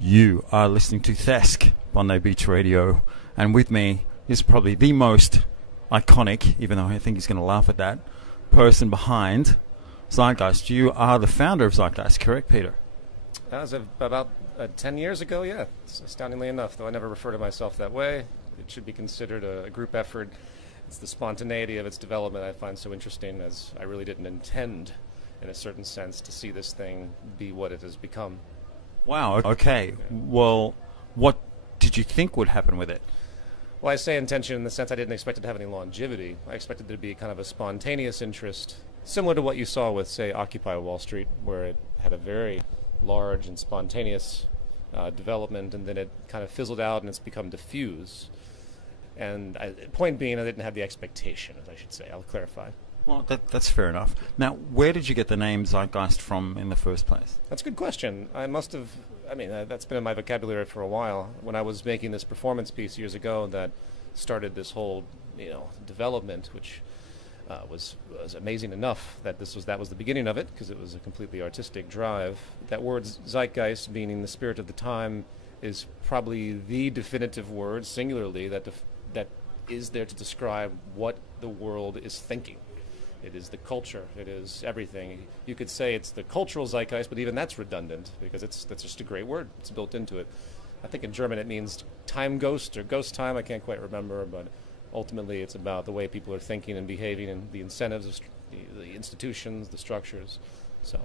You are listening to Thesk, Bondi Beach Radio, and with me is probably the most iconic, even though I think he's going to laugh at that, person behind Zeitgeist. You are the founder of Zeitgeist, correct, Peter? As of about 10 years ago, yeah. It's astoundingly enough, though I never refer to myself that way. It should be considered a group effort. It's the spontaneity of its development I find so interesting, as I really didn't intend, in a certain sense, to see this thing be what it has become. Wow, okay. Well, what did you think would happen with it? Well, I say intention in the sense I didn't expect it to have any longevity. I expected it to be kind of a spontaneous interest, similar to what you saw with, say, Occupy Wall Street, where it had a very large and spontaneous development, and then it kind of fizzled out and it's become diffuse. And point being, I didn't have the expectation, as I should say. I'll clarify. Well, that's fair enough. Now, where did you get the name Zeitgeist from in the first place? That's a good question. That's been in my vocabulary for a while. When I was making this performance piece years ago that started this whole, development, which was amazing enough that that was the beginning of it, because it was a completely artistic drive. That word Zeitgeist, meaning the spirit of the time, is probably the definitive word, singularly, that is there to describe what the world is thinking. It is the culture. It is everything. You could say it's the cultural zeitgeist, but even that's redundant because that's just a great word. It's built into it. I think in German it means time ghost or ghost time. I can't quite remember, but ultimately it's about the way people are thinking and behaving and the incentives of the institutions, the structures. So,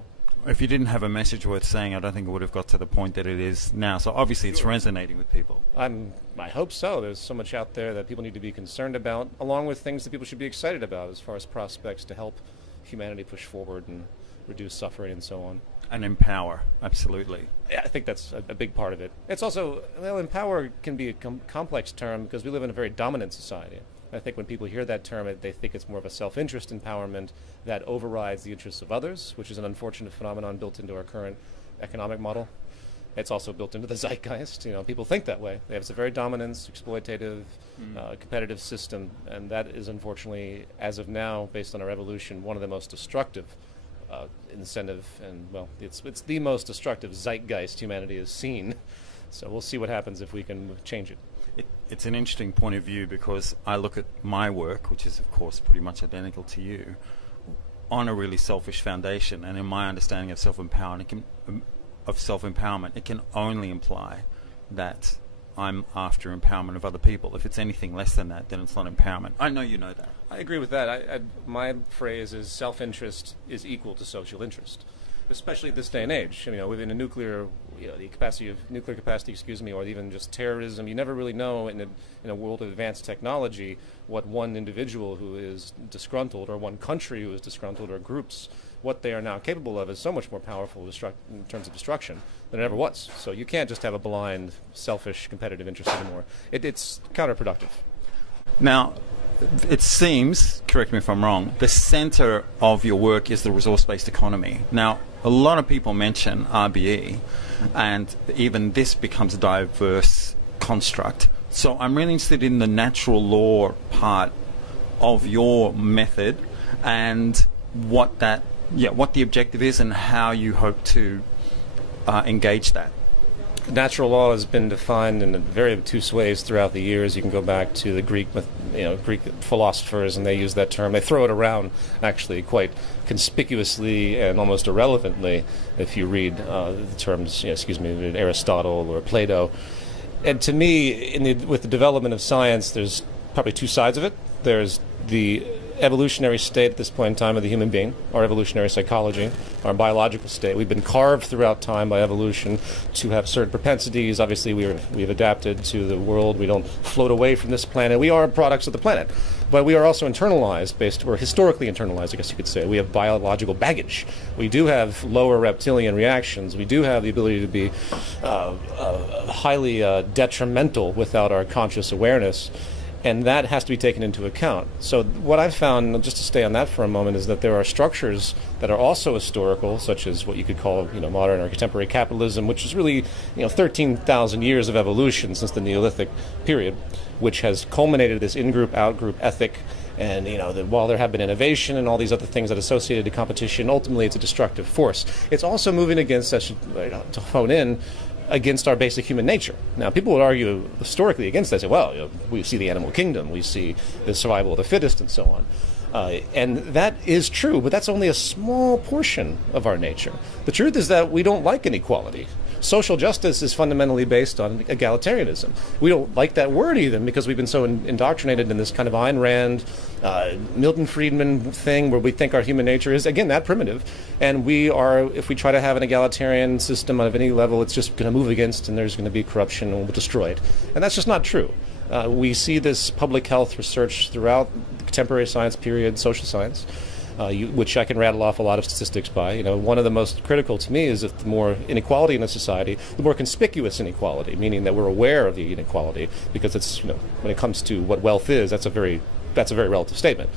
if you didn't have a message worth saying, I don't think it would have got to the point that it is now. So obviously it's resonating with people. I hope so. There's so much out there that people need to be concerned about, along with things that people should be excited about as far as prospects to help humanity push forward and reduce suffering and so on. And empower, absolutely. Yeah, I think that's a big part of it. It's also, empower can be a complex term because we live in a very dominant society. I think when people hear that term, they think it's more of a self-interest empowerment that overrides the interests of others, which is an unfortunate phenomenon built into our current economic model. It's also built into the zeitgeist. People think that way. It's a very dominant, exploitative, competitive system, and that is unfortunately, as of now, based on our evolution, one of the most destructive incentive, and it's the most destructive zeitgeist humanity has seen. So we'll see what happens if we can change it. It's an interesting point of view because I look at my work, which is of course pretty much identical to you, on a really selfish foundation, and in my understanding of self-empowerment, it can only imply that I'm after empowerment of other people. If it's anything less than that, then it's not empowerment. I know you know that. I agree with that. My phrase is self-interest is equal to social interest, especially at this day and age. Within a nuclear, the capacity of nuclear capacity, or even just terrorism, you never really know in a world of advanced technology what one individual who is disgruntled, or one country who is disgruntled, or groups, what they are now capable of is so much more powerful in terms of destruction than it ever was. So you can't just have a blind, selfish, competitive interest anymore. It's counterproductive. Now, it seems, correct me if I'm wrong, the center of your work is the resource-based economy. Now, a lot of people mention RBE, and even this becomes a diverse construct. So I'm really interested in the natural law part of your method and what the objective is and how you hope to engage that. Natural law has been defined in very obtuse ways throughout the years. You can go back to the Greek philosophers, and they use that term. They throw it around, actually, quite conspicuously and almost irrelevantly. If you read the terms, Aristotle or Plato. And to me, with the development of science, there's probably two sides of it. There's the evolutionary state at this point in time of the human being, our evolutionary psychology, our biological state. We've been carved throughout time by evolution to have certain propensities. Obviously, we've adapted to the world. We don't float away from this planet. We are products of the planet. But we are also internalized, we're historically internalized, I guess you could say. We have biological baggage. We do have lower reptilian reactions. We do have the ability to be highly detrimental without our conscious awareness. And that has to be taken into account. So what I've found, just to stay on that for a moment, is that there are structures that are also historical, such as what you could call, modern or contemporary capitalism, which is really, 13,000 years of evolution since the Neolithic period, which has culminated this in-group, out-group ethic. And, while there have been innovation and all these other things that associated to competition, ultimately it's a destructive force. It's also moving against, to hone in, against our basic human nature. Now, people would argue historically against that, say, well, we see the animal kingdom, we see the survival of the fittest, and so on. And that is true, but that's only a small portion of our nature. The truth is that we don't like inequality. Social justice is fundamentally based on egalitarianism. We don't like that word even because we've been so indoctrinated in this kind of Ayn Rand, Milton Friedman thing where we think our human nature is, again, that primitive. And we are, if we try to have an egalitarian system of any level, it's just going to move against and there's going to be corruption and we'll destroy it. And that's just not true. We see this public health research throughout the contemporary science period, social science, which I can rattle off a lot of statistics by. One of the most critical to me is that the more inequality in a society, the more conspicuous inequality, meaning that we're aware of the inequality, because it's, when it comes to what wealth is, that's a very relative statement.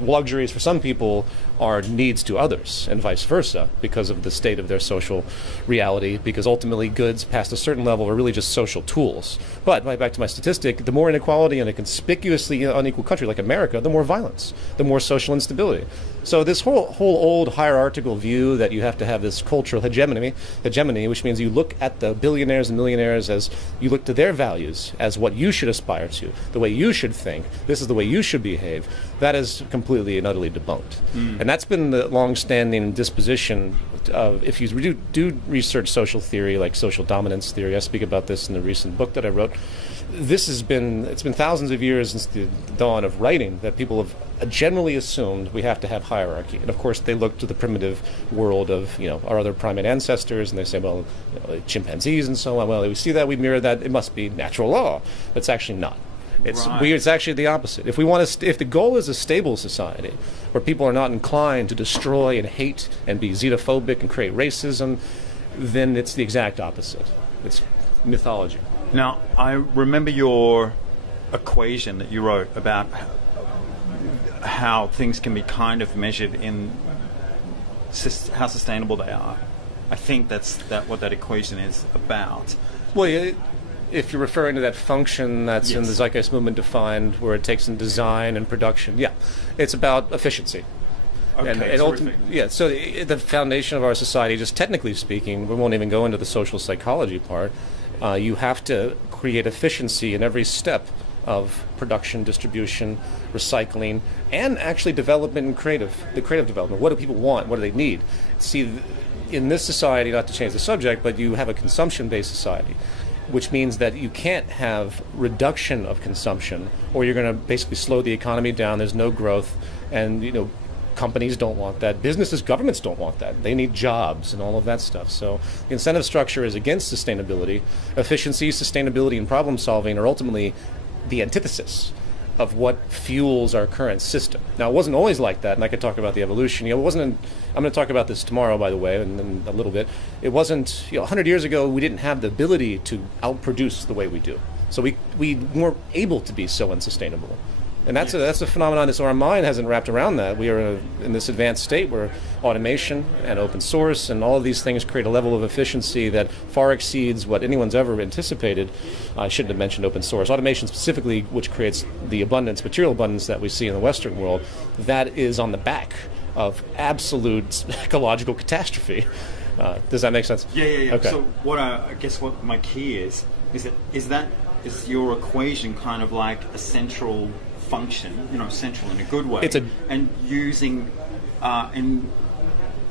Luxuries for some people are needs to others, and vice versa, because of the state of their social reality, because ultimately goods past a certain level are really just social tools. But, back to my statistic, the more inequality in a conspicuously unequal country like America, the more violence, the more social instability. So this whole old hierarchical view that you have to have this cultural hegemony, which means you look at the billionaires and millionaires as you look to their values as what you should aspire to, the way you should think, this is the way you should behave, that is completely and utterly debunked. And that's been the long-standing disposition of, if you do research social theory, like social dominance theory, I speak about this in the recent book that I wrote, it's been thousands of years since the dawn of writing that people have generally assumed we have to have hierarchy. And of course they look to the primitive world of our other primate ancestors and they say, well, chimpanzees and so on, well, we see that, we mirror that, it must be natural law. It's actually not. It's actually the opposite. If if the goal is a stable society where people are not inclined to destroy and hate and be xenophobic and create racism, then it's the exact opposite. It's mythology. Now, I remember your equation that you wrote about how things can be kind of measured in how sustainable they are. I think that's what that equation is about. Well, if you're referring to that function that's Yes. in the Zeitgeist movement defined, where it takes in design and production, it's about efficiency. Okay, terrific. So the foundation of our society, just technically speaking, we won't even go into the social psychology part, you have to create efficiency in every step of production, distribution, recycling, and actually development and the creative development. What do people want? What do they need? See, in this society, not to change the subject, but you have a consumption-based society, which means that you can't have reduction of consumption or you're going to basically slow the economy down. There's no growth, and companies don't want that. Businesses, governments don't want that. They need jobs and all of that stuff. So the incentive structure is against sustainability. Efficiency, sustainability, and problem solving are ultimately the antithesis of what fuels our current system. Now, it wasn't always like that, and I could talk about the evolution. I'm going to talk about this tomorrow, by the way, and then a little bit. It wasn't, 100 years ago, we didn't have the ability to outproduce the way we do. So we weren't able to be so unsustainable. And that's a phenomenon that our mind hasn't wrapped around that. We are in this advanced state where automation and open source and all of these things create a level of efficiency that far exceeds what anyone's ever anticipated. I shouldn't have mentioned open source. Automation specifically, which creates the material abundance that we see in the Western world, that is on the back of absolute ecological catastrophe. Does that make sense? Yeah. Okay. So I guess what my key is your equation kind of like a central function, central in a good way, and using and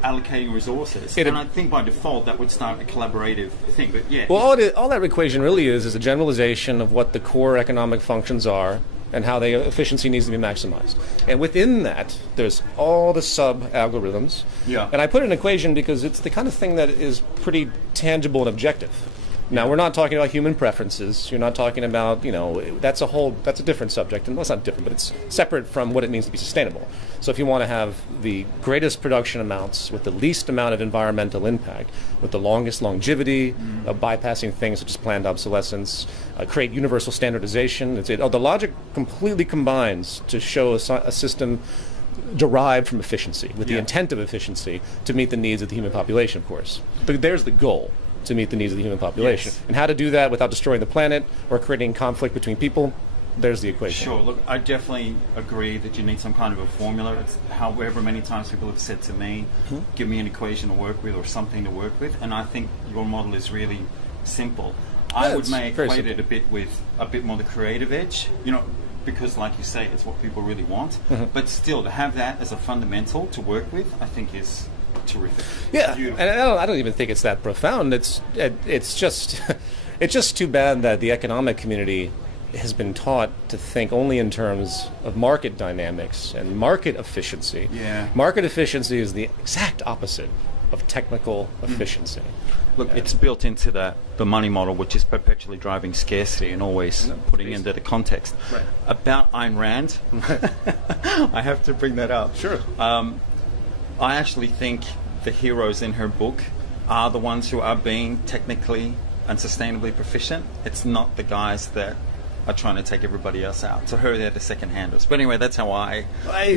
allocating resources. And I think by default that would start a collaborative thing. But yeah. Well, all that equation really is a generalization of what the core economic functions are and how the efficiency needs to be maximized. And within that, there's all the sub-algorithms. Yeah. And I put an equation because it's the kind of thing that is pretty tangible and objective. Now, we're not talking about human preferences. You're not talking about, that's a different subject. And well, it's not different, but it's separate from what it means to be sustainable. So if you want to have the greatest production amounts with the least amount of environmental impact, with the longest longevity, bypassing things such as planned obsolescence, create universal standardization, the logic completely combines to show a system derived from efficiency, with the intent of efficiency to meet the needs of the human population, of course. But there's the goal, to meet the needs of the human population. Yes. And how to do that without destroying the planet or creating conflict between people, there's the equation. Sure. Look, I definitely agree that you need some kind of a formula. It's however many times people have said to me, give me an equation to work with or something to work with. And I think your model is really simple. Yeah, I would it's may very equate simple. it a bit with a bit more the creative edge, because like you say, it's what people really want. But still, to have that as a fundamental to work with, I think is terrific. Yeah, Beautiful. and I don't even think it's that profound. It's just it's just too bad that the economic community has been taught to think only in terms of market dynamics and market efficiency. Yeah. Market efficiency is the exact opposite of technical efficiency. Look, it's built into the money model, which is perpetually driving scarcity and always putting into the context. Right. About Ayn Rand, I have to bring that up. Sure. I actually think the heroes in her book are the ones who are being technically and sustainably proficient. It's not the guys that are trying to take everybody else out. To her, they're the second handers. But anyway, that's how I...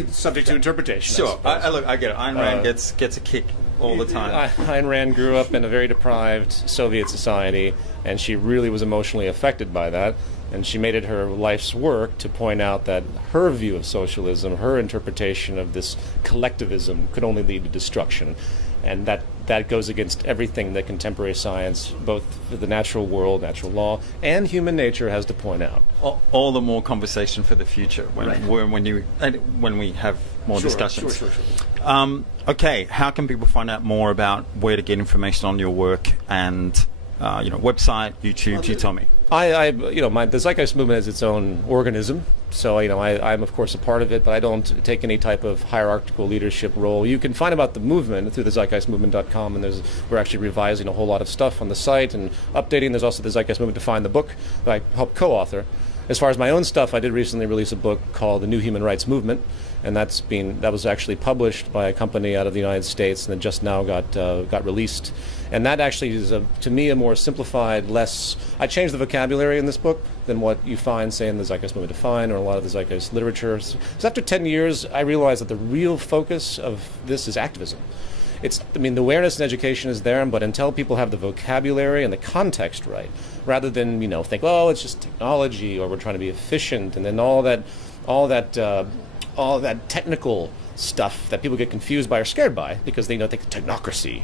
Subject to interpretation. Sure. I get it. Ayn Rand gets a kick all the time. Ayn Rand grew up in a very deprived Soviet society, and she really was emotionally affected by that. And she made it her life's work to point out that her view of socialism, her interpretation of this collectivism, could only lead to destruction. And that goes against everything that contemporary science, both the natural world, natural law, and human nature has to point out. All the more conversation for the future when we have more discussions. Sure. Okay, how can people find out more about where to get information on your work and website, YouTube? You tell me. The Zeitgeist movement has its own organism, so I'm of course a part of it, but I don't take any type of hierarchical leadership role. You can find about the movement through the zeitgeistmovement.com, and we're actually revising a whole lot of stuff on the site and updating. There's also the Zeitgeist Movement to Find the book that I helped co-author. As far as my own stuff, I did recently release a book called The New Human Rights Movement, and that was actually published by a company out of the United States, and then just now got released. And that actually is, to me, a more simplified, I changed the vocabulary in this book than what you find, say, in the Zeitgeist Movement to Find or a lot of the Zeitgeist literature. So after 10 years, I realized that the real focus of this is activism. The awareness and education is there, but until people have the vocabulary and the context right, rather than, think, oh, it's just technology, or we're trying to be efficient, and then all that technical stuff that people get confused by or scared by because they think technocracy.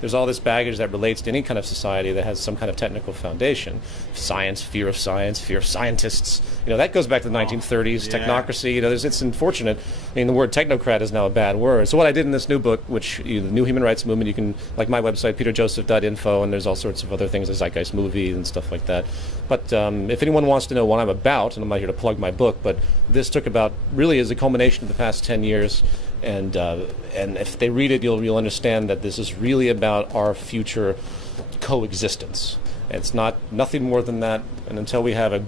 There's all this baggage that relates to any kind of society that has some kind of technical foundation. Science, fear of scientists. That goes back to the 1930s. Yeah. Technocracy. It's unfortunate. The word technocrat is now a bad word. So what I did in this new book, which the New Human Rights Movement, you can my website peterjoseph.info, and there's all sorts of other things, the Zeitgeist movie and stuff like that. But if anyone wants to know what I'm about, and I'm not here to plug my book, but this took about really is a culmination of the past 10 years. And if they read it, you'll understand that this is really about our future coexistence. It's nothing more than that. And until we have a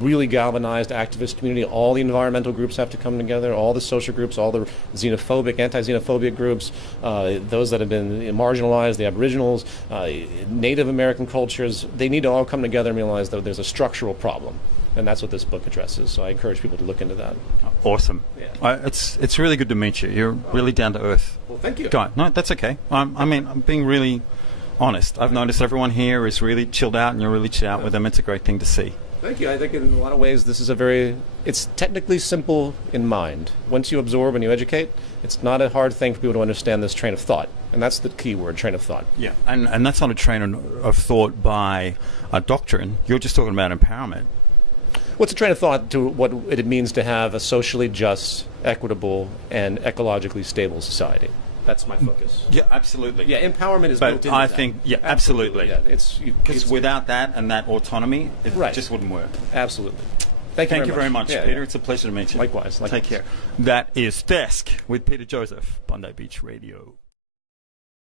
really galvanized activist community, all the environmental groups have to come together, all the social groups, all the xenophobic, anti-xenophobic groups, those that have been marginalized, the Aboriginals, Native American cultures, they need to all come together and realize that there's a structural problem. And that's what this book addresses. So I encourage people to look into that. Awesome. Yeah. It's really good to meet you. You're really down to earth. Well, thank you. Guy. No, that's okay. I'm being really honest. I've noticed everyone here is really chilled out, and you're really chilled out with them. It's a great thing to see. Thank you. I think in a lot of ways this is it's technically simple in mind. Once you absorb and you educate, it's not a hard thing for people to understand this train of thought. And that's the key word, train of thought. Yeah, and that's not a train of thought by a doctrine. You're just talking about empowerment. What's a train of thought to what it means to have a socially just, equitable, and ecologically stable society? That's my focus. Yeah, absolutely. Yeah, empowerment is built into I that. think, absolutely. Yeah, because without that and that autonomy, it just wouldn't work. Absolutely. Thank you very much, Yeah, Peter. yeah. It's a pleasure to meet you. Likewise. Take care. That is Desk with Peter Joseph, Bondi Beach Radio.